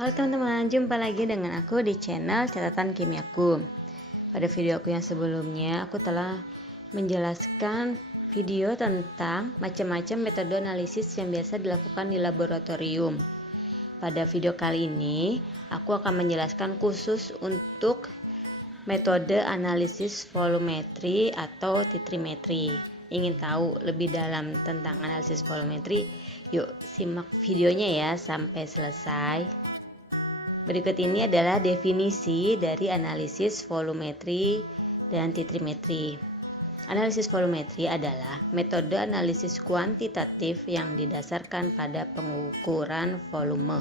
Halo teman-teman, jumpa lagi dengan aku di channel Catatan Kimiaku. Pada video aku yang sebelumnya, aku telah menjelaskan video tentang macam-macam metode analisis yang biasa dilakukan di laboratorium. Pada video kali ini, aku akan menjelaskan khusus untuk metode analisis volumetri atau titrimetri. Ingin tahu lebih dalam tentang analisis volumetri? Yuk simak videonya ya sampai selesai. Berikut ini adalah definisi dari analisis volumetri dan titrimetri. Analisis volumetri adalah metode analisis kuantitatif yang didasarkan pada pengukuran volume.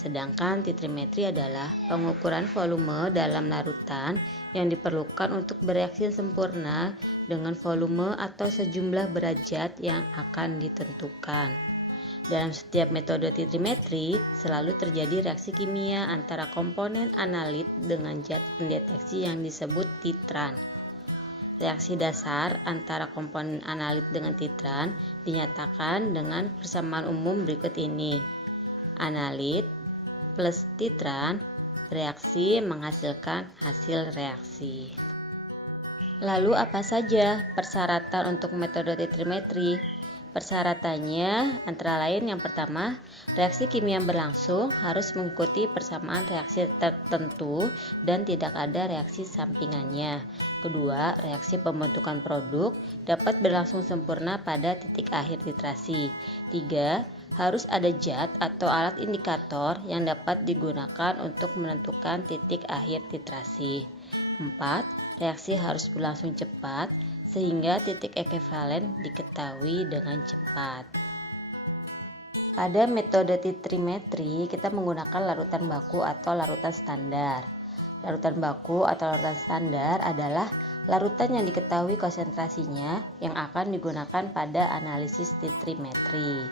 Sedangkan titrimetri adalah pengukuran volume dalam larutan yang diperlukan untuk bereaksi sempurna dengan volume atau sejumlah derajat yang akan ditentukan. Dalam setiap metode titrimetri, selalu terjadi reaksi kimia antara komponen analit dengan zat pendeteksi yang disebut titran. Reaksi dasar antara komponen analit dengan titran dinyatakan dengan persamaan umum berikut ini. Analit plus titran, reaksi menghasilkan hasil reaksi. Lalu apa saja persyaratan untuk metode titrimetri? Persyaratannya antara lain yang pertama, reaksi kimia berlangsung harus mengikuti persamaan reaksi tertentu dan tidak ada reaksi sampingannya. Kedua, reaksi pembentukan produk dapat berlangsung sempurna pada titik akhir titrasi. Tiga, harus ada zat atau alat indikator yang dapat digunakan untuk menentukan titik akhir titrasi. 4. Reaksi harus berlangsung cepat sehingga titik ekivalen diketahui dengan cepat. Pada metode titrimetri, kita menggunakan larutan baku atau larutan standar. Larutan baku atau larutan standar adalah larutan yang diketahui konsentrasinya yang akan digunakan pada analisis titrimetri.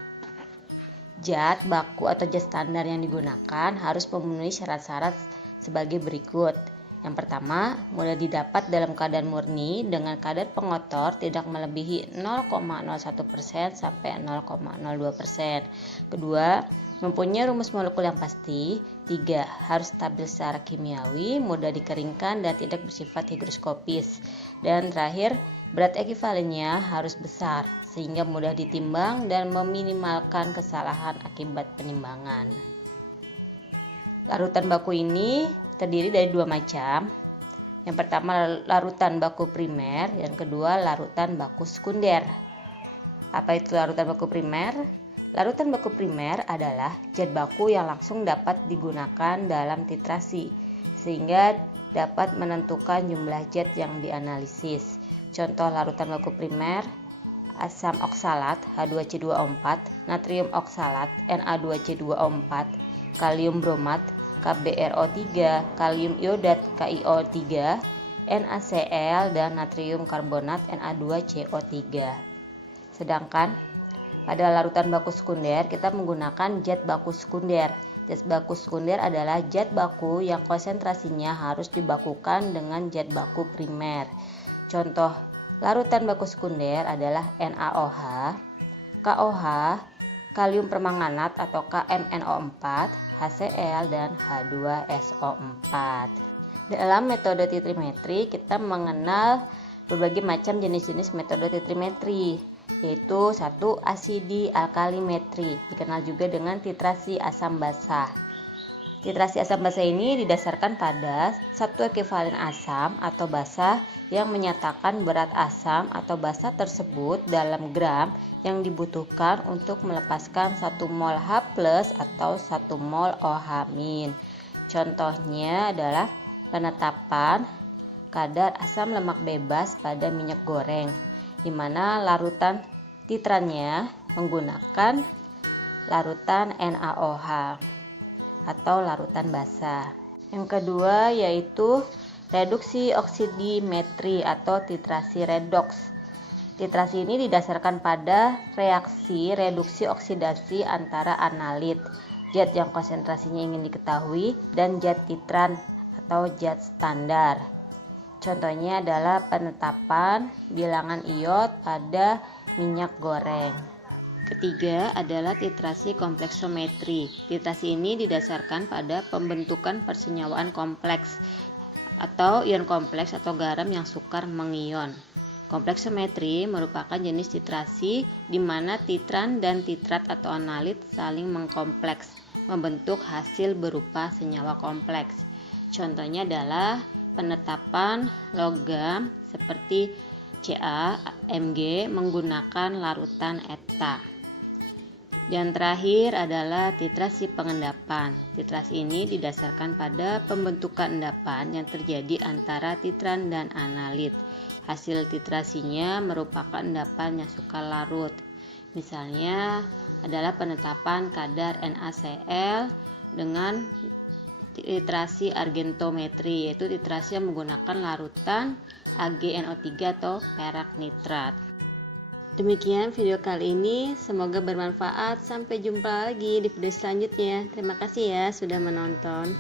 Zat baku atau zat standar yang digunakan harus memenuhi syarat-syarat sebagai berikut. Yang pertama, mudah didapat dalam keadaan murni dengan kadar pengotor tidak melebihi 0,01% sampai 0,02%. Kedua, mempunyai rumus molekul yang pasti. 3. Harus stabil secara kimiawi, mudah dikeringkan dan tidak bersifat higroskopis. Dan terakhir, berat ekivalennya harus besar sehingga mudah ditimbang dan meminimalkan kesalahan akibat penimbangan. Larutan baku ini terdiri dari dua macam. Yang pertama larutan baku primer, yang kedua larutan baku sekunder. Apa itu larutan baku primer? Larutan baku primer adalah zat baku yang langsung dapat digunakan dalam titrasi sehingga dapat menentukan jumlah zat yang dianalisis. Contoh larutan baku primer: asam oksalat H2C2O4, natrium oksalat Na2C2O4, kalium bromat KbRO3, kalium iodat KiO3, NaCl, dan natrium karbonat Na2CO3. Sedangkan pada larutan baku sekunder kita menggunakan zat baku sekunder. Zat baku sekunder adalah zat baku yang konsentrasinya harus dibakukan dengan zat baku primer. Contoh larutan baku sekunder adalah NaOH, KOH, kalium permanganat atau KMnO4, HCl, dan H2SO4. Dalam metode titrimetri kita mengenal berbagai macam jenis-jenis metode titrimetri, yaitu 1. Asidi alkalimetri, dikenal juga dengan titrasi asam basa. Titrasi asam basa ini didasarkan pada satu ekivalen asam atau basa yang menyatakan berat asam atau basa tersebut dalam gram yang dibutuhkan untuk melepaskan 1 mol H+ atau 1 mol OH-. Contohnya adalah penetapan kadar asam lemak bebas pada minyak goreng, di mana larutan titrannya menggunakan larutan NaOH atau larutan basa. Yang kedua yaitu reduksi oksidimetri atau titrasi redoks. Titrasi ini didasarkan pada reaksi reduksi oksidasi antara analit, zat yang konsentrasinya ingin diketahui, dan zat titran atau zat standar. Contohnya adalah penetapan bilangan iod pada minyak goreng. Ketiga adalah titrasi kompleksometri. Titrasi ini didasarkan pada pembentukan persenyawaan kompleks atau ion kompleks atau garam yang sukar mengion. Kompleksometri merupakan jenis titrasi di mana titran dan titrat atau analit saling mengkompleks, membentuk hasil berupa senyawa kompleks. Contohnya adalah penetapan logam seperti CaMg menggunakan larutan eta. Dan terakhir adalah titrasi pengendapan. Titrasi ini didasarkan pada pembentukan endapan yang terjadi antara titran dan analit. Hasil titrasinya merupakan endapan yang sukar larut. Misalnya adalah penetapan kadar NaCl dengan titrasi argentometri, yaitu titrasi yang menggunakan larutan AgNO3 atau perak nitrat. Demikian video kali ini, semoga bermanfaat. Sampai jumpa lagi di video selanjutnya. Terima kasih ya sudah menonton.